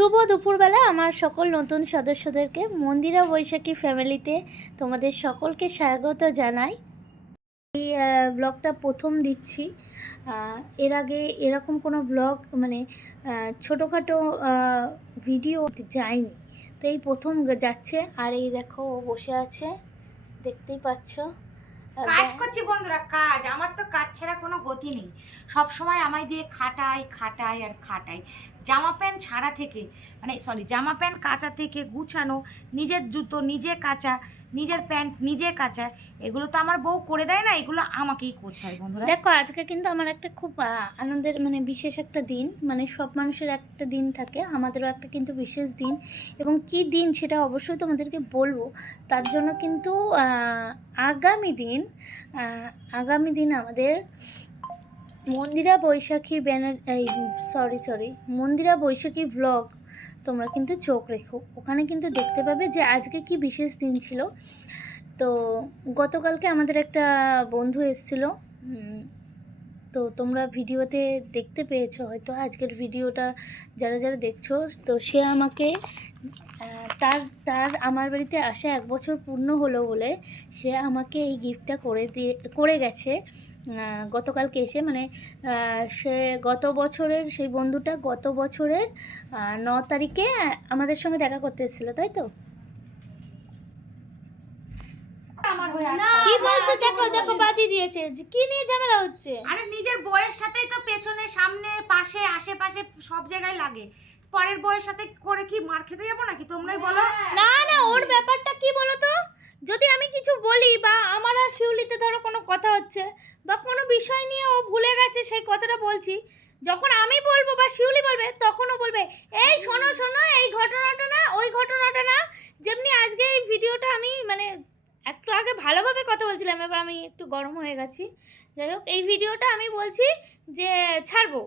শুভ দুপুরবেলা আমার সকল নতুন সদস্যদেরকে মন্দিরা বৈশাখী ফ্যামিলিতে তোমাদের সকলকে স্বাগত জানাই। এই ব্লগটা প্রথম দিচ্ছি। এর আগে এরকম কোনো ব্লগ মানে ছোটোখাটো ভিডিও যায়নি, তো এই প্রথম যাচ্ছে। আর এই দেখো ও বসে আছে, দেখতেই পাচ্ছ। কাজ করছি বন্ধুরা, কাজ। আমার তো কাজ ছাড়া কোনো গতি নেই, সব সময় আমায় দিয়ে খাটাই খাটাই আর খাটাই। জামা প্যান্ট ছাড়া থেকে জামা প্যান্ট কাচা থেকে গুছানো, নিজের জুতো নিজে কাচা, নিজের প্যান্ট নিজে কাচা, এগুলো তো আমার বউ করে দেয় না, এগুলো আমাকেই করতে হয় বন্ধুরা। দেখো আজকে কিন্তু আমার একটা খুব আনন্দের মানে বিশেষ একটা দিন, মানে সব মানুষের একটা দিন থাকে, আমাদেরও একটা কিন্তু বিশেষ দিন। এবং কি দিন সেটা অবশ্যই তোমাদেরকে বলবো। তার জন্য কিন্তু আগামী দিন আমাদের মন্দিরা বৈশাখী ব্যানার মন্দিরা বৈশাখী ব্লগ তোমরা কিন্তু চোখ রেখো, ওখানে কিন্তু দেখতে পাবে যে আজকে কি বিশেষ দিন ছিল। তো গতকালকে আমাদের একটা বন্ধু এসেছিলো, তো তোমরা ভিডিওতে দেখতে পেয়েছো হয়তো আজকের ভিডিওটা যারা যারা দেখছো। তো সে আমাকে তার আমার বাড়িতে আসা 1 বছর পূর্ণ হলো বলে সে আমাকে এই গিফটটা করে গেছে গতকালকে এসে। মানে সে গত বছরের সেই বন্ধুটা গত বছরের 9 তারিখে আমাদের সঙ্গে দেখা করতে এসেছিলো, তাই তো? কি বলছে দেখো দেখো, বাদি দিয়েছে। কি নিয়ে ঝামেলা হচ্ছে? আরে নিজের বউয়ের সাথেই তো পেছনে সামনে পাশে আশেপাশে সব জায়গায় লাগে, পরের বউয়ের সাথে করে কি মার খেতে যাবো নাকি? তোমরাই বলো। না না, ওর ব্যাপারটা কি বলো তো, যদি আমি কিছু বলি বা আমার আর শিউলিতে ধরো কোনো কথা হচ্ছে বা কোনো বিষয় নিয়ে ও ভুলে গেছে, সেই কথাটা বলছি, যখন আমি বলবো বা শিউলি বলবে তখনও বলবে এই শোনো শোনো এই ঘটনাটা না ওই ঘটনাটা না। যেমনি আজকে এই ভিডিওটা আমি মানে একটু আগে ভালোভাবে কথা বলছিলাম, এবার আমি একটু গরম হয়ে গেছি। যাই হোক, এই ভিডিওটা আমি বলছি যে ছাড়বো,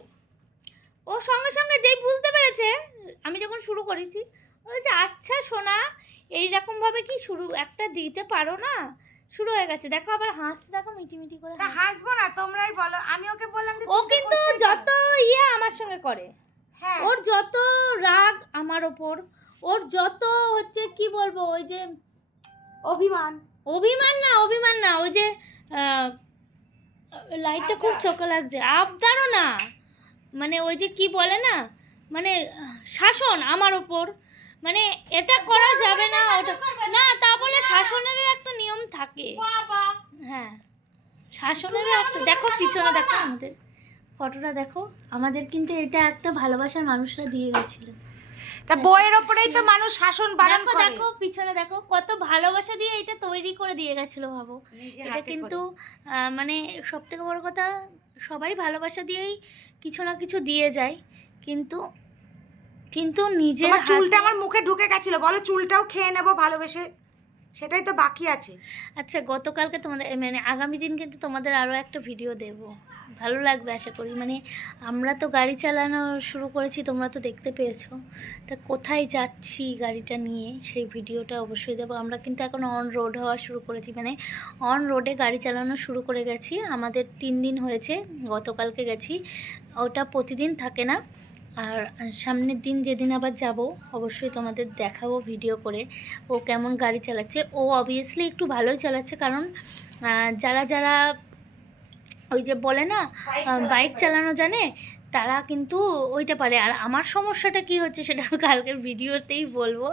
ও সঙ্গে সঙ্গে যেই বুঝতে পেরেছে আমি যখন শুরু করেছি, বলছে আচ্ছা সোনা এইরকমভাবে কি শুরু একটা দিতে পারো না, শুরু হয়ে গেছে। দেখো আবার হাসতে, দেখো মিটিমিটি করে। হাসবো না, তোমরাই বলো। আমি ওকে বললাম যে ও কিন্তু যত আমার সঙ্গে করে, হ্যাঁ, ওর যত রাগ আমার ওপর, ওর যত হচ্ছে কি বলবো, ওই যে অভিমান না ওই যে লাইটটা খুব চোখে লাগছে, আবদারও না, মানে ওই যে কি বলে না, মানে শাসন আমার ওপর, মানে এটা করা যাবে না ওটা না, তা বলে শাসনের একটা নিয়ম থাকে। হ্যাঁ, শাসনের একটা। দেখো পিছনে দেখো, আমাদের ফটোটা দেখো, আমাদের কিন্তু এটা একটা ভালোবাসার মানুষরা দিয়ে গেছিল। তা বইয়ের ওপরেই তো মানুষ শাসন বারণ করে। দেখো পিছনে দেখো কত ভালোবাসা দিয়ে এটা তৈরি করে দিয়ে গেছিল, ভাবো। এটা কিন্তু মানে সব থেকে বড় কথা, সবাই ভালোবাসা দিয়েই কিছু না কিছু দিয়ে যায়, কিন্তু নিজের চুলটা আমার মুখে ঢুকে গেছিল, বলো চুলটাও খেয়ে নেবো ভালোবেসে, সেটাই তো বাকি আছে। আচ্ছা, গতকালকে তোমাদের মানে আগামী দিন কিন্তু তোমাদের আরও একটা ভিডিও দেব, ভালো লাগবে আশা করি। মানে আমরা তো গাড়ি চালানো শুরু করেছি, তোমরা তো দেখতে পেয়েছো, তা কোথায় যাচ্ছি গাড়িটা নিয়ে সেই ভিডিওটা অবশ্যই দেবো। আমরা কিন্তু এখন অন রোড হওয়া শুরু করেছি, মানে অন রোডে গাড়ি চালানো শুরু করে গেছি। আমাদের 3 দিন হয়েছে, গতকালকে গেছি। ওটা প্রতিদিন থাকে না, আর সামনের দিন যেদিন আবার যাব অবশ্যই তোমাদের দেখাবো ভিডিও করে ও কেমন গাড়ি চালাচ্ছে। ও অবভিয়াসলি একটু ভালোই চালাচ্ছে, কারণ যারা যারা ওই যে বলে না বাইক চালানো জানে, তারা কিন্তু ওইটা পারে। আর আমার সমস্যাটা কি হচ্ছে সেটা আমি কালকের ভিডিওতেই বলবো।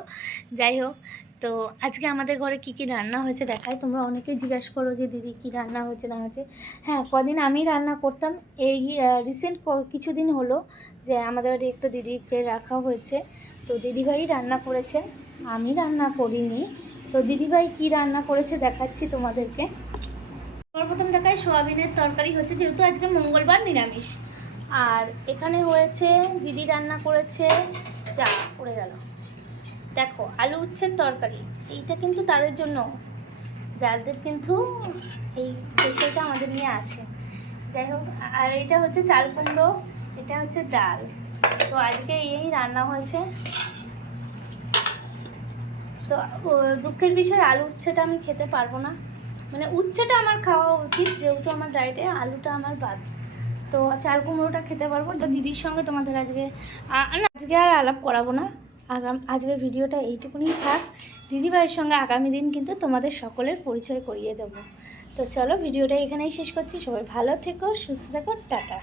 যাই হোক, তো আজকে আমাদের ঘরে কি কি রান্না হয়েছে দেখাই। তোমরা অনেকেই জিজ্ঞাসা করো যে দিদি কি রান্না হয়েছে না হয়েছে। হ্যাঁ, কদিন আমি রান্না করতাম, এই রিসেন্ট কিছুদিন হলো যে আমাদের বাড়ি একটা দিদিকে রাখা হয়েছে, তো দিদিভাই রান্না করেছে, আমি রান্না করিনি। তো দিদিভাই কি রান্না করেছে দেখাচ্ছি তোমাদেরকে। প্রথম দেখায় সোয়াবিনের তরকারি হচ্ছে, যেহেতু আজকে মঙ্গলবার নিরামিষ। আর এখানে হয়েছে দিদি রান্না করেছে, যা পড়ে গেল, দেখো আলু উচ্ছের তরকারি। এইটা কিন্তু তাদের জন্য যাদের কিন্তু এই বিষয়টা আমাদের নিয়ে আছে। যাই হোক, আর এটা হচ্ছে চাল কুমড়ো, এটা হচ্ছে ডাল। তো আজকে এই রান্না হয়েছে। তো দুঃখের বিষয় আলু উচ্ছেটা আমি খেতে পারবো না, মানে উচ্ছেটা আমার খাওয়া উচিত, যেহেতু আমার ডায়েটে আলুটা আমার বাদ। তো চাল কুমড়োটা খেতে পারবো। তো দিদির সঙ্গে তোমাদের আজকে না আজকে আর আলাপ করাবো না, আজকের ভিডিওটা এইটুকুনি থাক। দিদিভাইয়ের সঙ্গে আগামী দিন কিন্তু তোমাদের সকলের পরিচয় করিয়ে দেবো। তো চলো ভিডিওটা এখানেই শেষ করছি। সবাই ভালো থেকো, সুস্থ থেকো, টাটা।